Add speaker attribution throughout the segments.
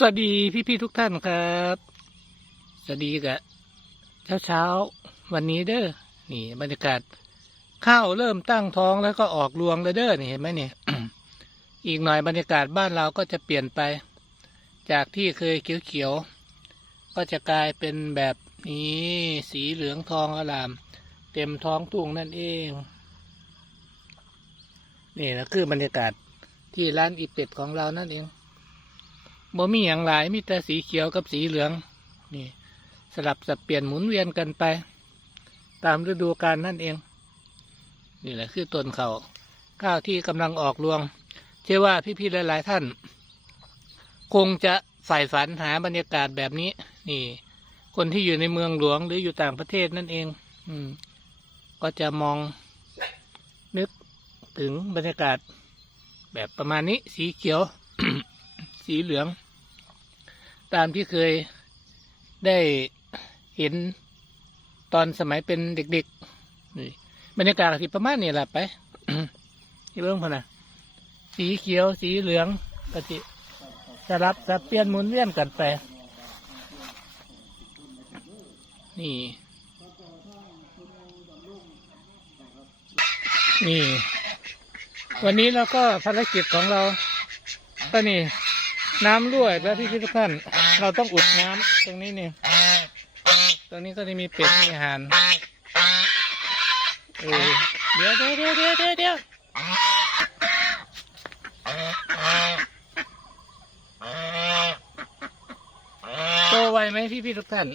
Speaker 1: สวัสดีพี่ๆทุกท่านครับ สวัสดีกะเช้าเช้าๆวันนี้เด้อนี่ บรรยากาศข้าวเริ่มตั้งท้องแล้วก็ออกรวงแล้วเด้อนี่เห็นไหมเนี่ยอีกหน่อยบรรยากาศบ้านเราก็จะเปลี่ยนไป จากที่เคยเขียวๆก็จะกลายเป็นแบบนี้สีเหลืองทองอลาม เต็มท้องทุ่งนั่นเอง นี่นะคือบรรยากาศที่ร้านอีเป็ดของเรานั่นเอง บ่มีอย่างหลายมีแต่สีเขียวกับสีเหลือง นี่ สลับสับเปลี่ยนหมุนเวียนกันไป ตามฤดูกาลนั่นเอง นี่แหละคือต้นเขาข้าวที่กำลังออกรวง เชื่อว่าพี่ๆหลาย ๆ ท่าน คงจะใฝ่ฝันหาบรรยากาศแบบนี้ นี่ คนที่อยู่ในเมืองหลวงหรืออยู่ต่างประเทศนั่นเอง อืม ก็จะมองนึกถึงบรรยากาศแบบประมาณนี้สีเขียว สีเหลือง ตามที่เคยได้เห็นตอนสมัยเป็นเด็กๆนี่บรรยากาศที่ประมาณนี้แหละไปที่เบิ่งพนะสีเขียวสีเหลืองก็จิสลับสับเปลี่ยนหมุนเวียนกันไป นี่ นี่ วันนี้เราก็ภารกิจของเราก็นี่ น้ำรั่วแล้วพี่ทุกท่าน เราต้องอุดน้ำตรงนี้นี่ตรงนี้ก็จะมีเป็ดมีอาหารเออเดี๋ยวเดี๋ยวเดี๋ยวเดี๋ยวเดี๋ยวเดี๋ยวโตไวไหมพี่พี่ทุกท่าน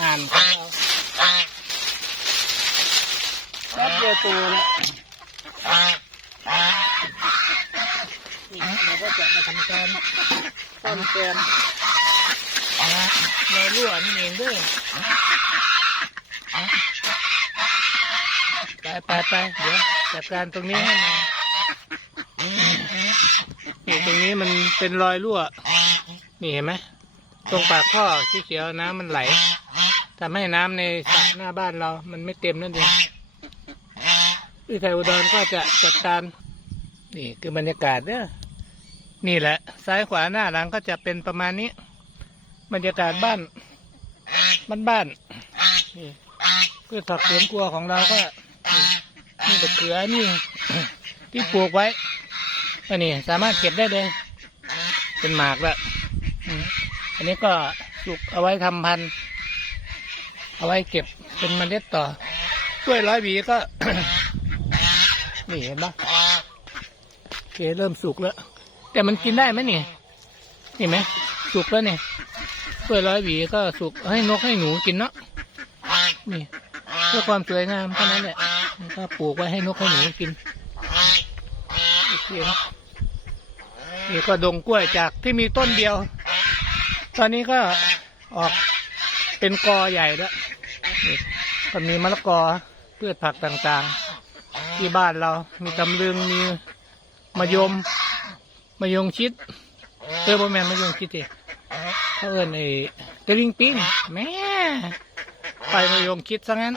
Speaker 1: อ่านของเราแป๊บเดียวตแล้วนี่เราก็จะมาทำการต้นแกน ในรั่วนี่เองด้วยไปไปไปเดี๋ยวจัดการตรงนี้ให้หน่อยนี่ตรงนี้มันเป็นรอยรั่ว นี่เห็นไหมตรงปากท่อที่เขียวน้ำมันไหลทำให้น้ำในสระหน้าบ้านเรา มันไม่เต็มนั่นเองพี่ไทยอุดรก็จะจัดการ นี่คือบรรยากาศเด้อนี่แหละ ซ้ายขวาหน้าหลังก็จะเป็นประมาณนี้ บรรยากาศบ้าน บ้านบ้านนี่พืชผักสวนครัวของเราก็นี่มะเขือนี่ที่ปลูกไว้อันนี้สามารถเก็บได้เลย เป็นหมากแล้วอันนี้ก็ปลูกเอาไว้ทำพันธุ์ เอาไว้เก็บเป็นเมล็ดต่อกล้วยร้อยหวีก็ นี่เห็นปะโอเคเริ่มสุกแล้ว แต่มันกินได้ไหมนี่เห็นไหมสุกแล้วเนี่ย กล้วยร้อยหวีก็สุกให้นกให้หนูกินเนาะนี่เพื่อความสวยงามเท่านั้นแหละก็ปลูกไว้ให้นกให้หนูกินโอเคนะนี่ก็ดงกล้วยจากที่มีต้นเดียว ตอนนี้ก็ออกเป็นกอใหญ่แล้วนี่ก็มีมะละกอพืชผักต่างๆ ที่บ้านเรา มีตำลึง มีมะยมมายงชิดเออบ่แมนมายงชิดดิ เขาเอินไอ้กระลิงปิ้งแม่ไปมายงชิดซะงั้น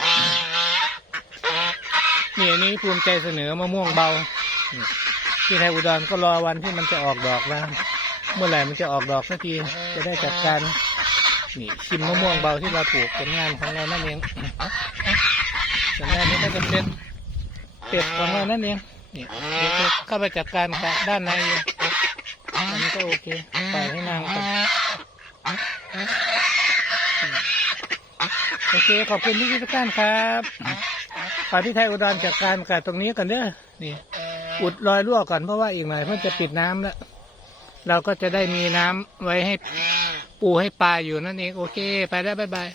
Speaker 1: นี่อันนี้ภูมิใจเสนอมะม่วงเบาที่ไทยอุดรก็รอวันที่มันจะออกดอกแล้วเมื่อไหร่มันจะออกดอกสักทีจะได้จัดการนี่ชิมมะม่วงเบาที่เราปลูกผลงานของเรานั่นเองส่วนแรกนี้ก็จะเป็นเป็ดของเรานั่นเองนี่เข้าไปจัดการกับด้านในอันนี้ก็โอเคปล่อยให้นางก่อน โอเคขอบคุณที่ทุกท่านครับฝาที่ไทยอุดรจัดการกับตรงนี้กันเด้อนี่ อุดรอยรั่วก่อนเพราะว่าอีกหน่อยมันจะปิดน้ำแล้วเราก็จะได้มีน้ำไว้ให้ปูให้ปลาอยู่นั่นเองโอเค ไปแล้วบ๊ายบาย